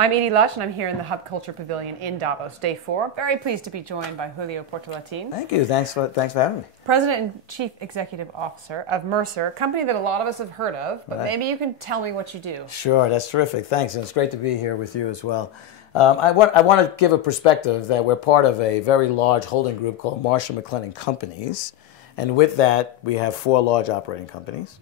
I'm Edie Lush, and I'm here in the Hub Culture Pavilion in Davos, day 4. Very pleased to be joined by Julio Portalatin. Thank you. Thanks for having me. President and Chief Executive Officer of Mercer, a company that a lot of us have heard of, but Right. maybe you can tell me what you do. Sure, that's terrific. Thanks, and it's great to be here with you as well. I want to give a perspective that we're part of a very large holding group called Marsh & McLennan Companies, and with that, we have 4 large operating companies.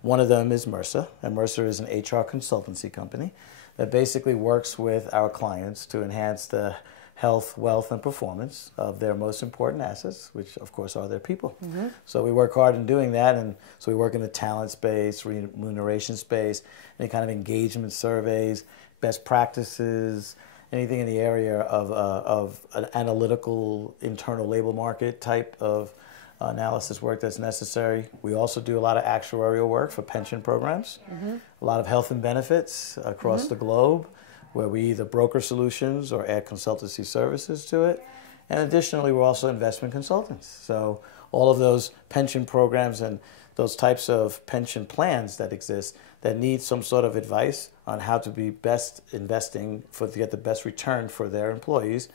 One of them is Mercer, and Mercer is an HR consultancy company that basically works with our clients to enhance the health, wealth, and performance of their most important assets, which of course are their people. Mm-hmm. So we work hard in doing that, and so we work in the talent space, remuneration space, any kind of engagement surveys, best practices, anything in the area of an analytical internal labor market type of analysis work that's necessary. We also do a lot of actuarial work for pension programs, a lot of health and benefits across the globe, where we either broker solutions or add consultancy services to it. And additionally, we're also investment consultants. So all of those pension programs and those types of pension plans that exist that need some sort of advice on how to be best investing to get the best return for their employees.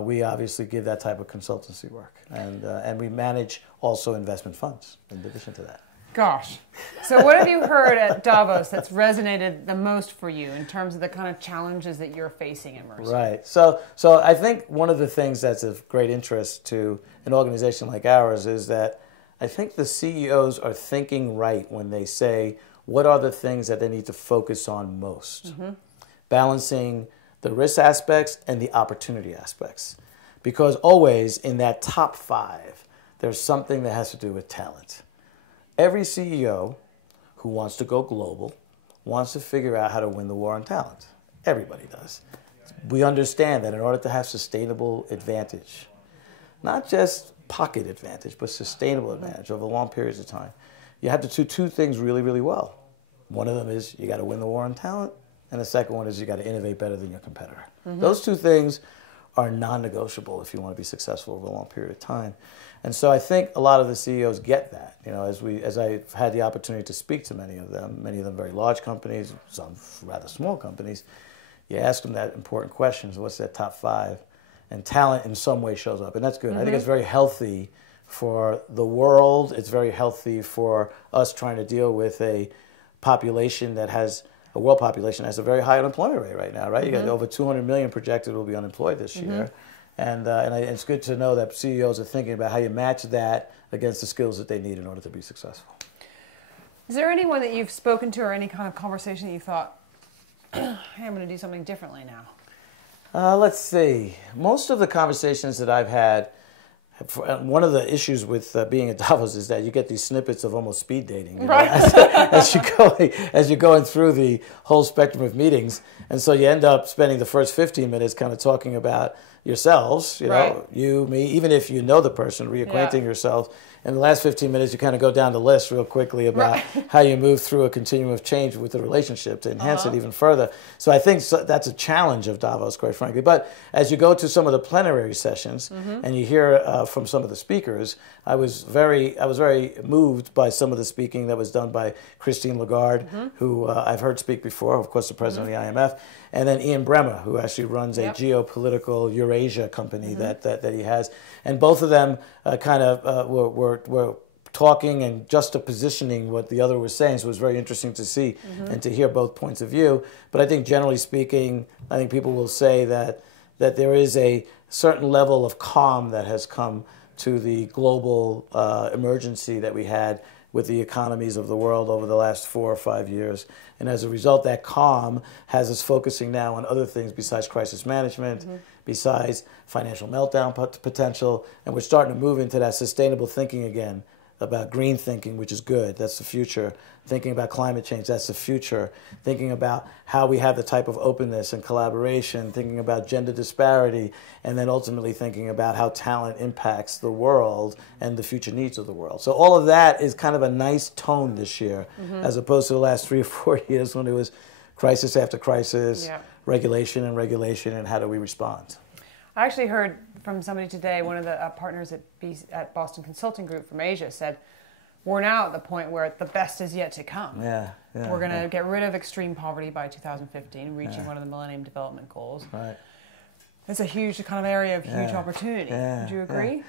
We obviously give that type of consultancy work, and we manage also investment funds in addition to that. Gosh. So what have you heard at Davos that's resonated the most for you in terms of the kind of challenges that you're facing in Mercer? Right. So I think one of the things that's of great interest to an organization like ours is that I think the CEOs are thinking right when they say, what are the things that they need to focus on most? Balancing the risk aspects and the opportunity aspects. Because always in that top 5, there's something that has to do with talent. Every CEO who wants to go global wants to figure out how to win the war on talent. Everybody does. We understand that in order to have sustainable advantage, not just pocket advantage, but sustainable advantage over long periods of time, you have to do 2 things really, really well. One of them is you got to win the war on talent, and the second one is you got to innovate better than your competitor. Those 2 things are non-negotiable if you want to be successful over a long period of time. And so I think a lot of the CEOs get that. You know, as I've had the opportunity to speak to many of them very large companies, some rather small companies, you ask them that important question, so what's that top 5? And talent in some way shows up, and that's good. I think it's very healthy for the world. It's very healthy for us trying to deal with a population that has a world population has a very high unemployment rate right now, right? You got over 200 million projected will be unemployed this year. And it's good to know that CEOs are thinking about how you match that against the skills that they need in order to be successful. Is there anyone that you've spoken to or any kind of conversation that you thought, hey, I'm going to do something differently now? Let's see. Most of the conversations that I've had, one of the issues with being at Davos is that you get these snippets of almost speed dating, you know, as you're going through the whole spectrum of meetings, and so you end up spending the first 15 minutes kind of talking about yourselves, you know, you, me, even if you know the person, reacquainting yourselves. In the last 15 minutes, you kind of go down the list real quickly about how you move through a continuum of change with the relationship to enhance it even further. So I think that's a challenge of Davos, quite frankly. But as you go to some of the plenary sessions and you hear from some of the speakers, I was very moved by some of the speaking that was done by Christine Lagarde, who I've heard speak before, of course, the president of the IMF, and then Ian Bremmer, who actually runs a geopolitical Eurasia company that he has. And both of them were talking and juxtapositioning what the other was saying, so it was very interesting to see and to hear both points of view. But I think generally speaking, I think people will say that there is a certain level of calm that has come to the global emergency that we had with the economies of the world over the last 4 or 5 years. And as a result, that calm has us focusing now on other things besides crisis management, besides financial meltdown potential, and we're starting to move into that sustainable thinking again, about green thinking, which is good, that's the future. Thinking about climate change, that's the future. Thinking about how we have the type of openness and collaboration, thinking about gender disparity, and then ultimately thinking about how talent impacts the world and the future needs of the world. So all of that is kind of a nice tone this year, as opposed to the last 3 or 4 years when it was crisis after crisis, regulation, and how do we respond. I actually heard from somebody today, one of the partners at Boston Consulting Group from Asia said, we're now at the point where the best is yet to come. Yeah. We're going to get rid of extreme poverty by 2015, reaching one of the Millennium Development Goals. Right. It's a huge kind of area of huge opportunity. Yeah. Would you agree? Yeah.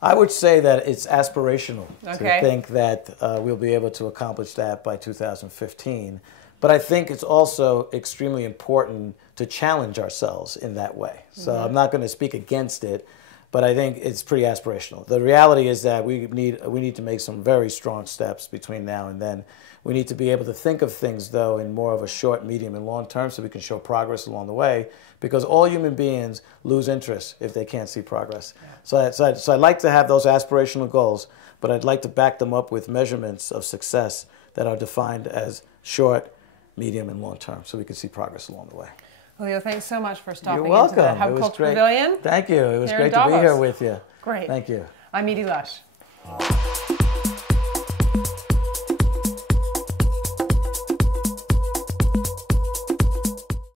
I would say that it's aspirational to Okay. think that we'll be able to accomplish that by 2015. But I think it's also extremely important to challenge ourselves in that way. So I'm not going to speak against it, but I think it's pretty aspirational. The reality is that we need to make some very strong steps between now and then. We need to be able to think of things, though, in more of a short, medium, and long term so we can show progress along the way, because all human beings lose interest if they can't see progress. Yeah. So I'd like to have those aspirational goals, but I'd like to back them up with measurements of success that are defined as short, medium, and long term so we can see progress along the way. Julio, thanks so much for stopping You're welcome. into the Hub Culture Pavilion. Thank you. It was here great in to be Davos. here with you. Great. Thank you. I'm Edie Lush.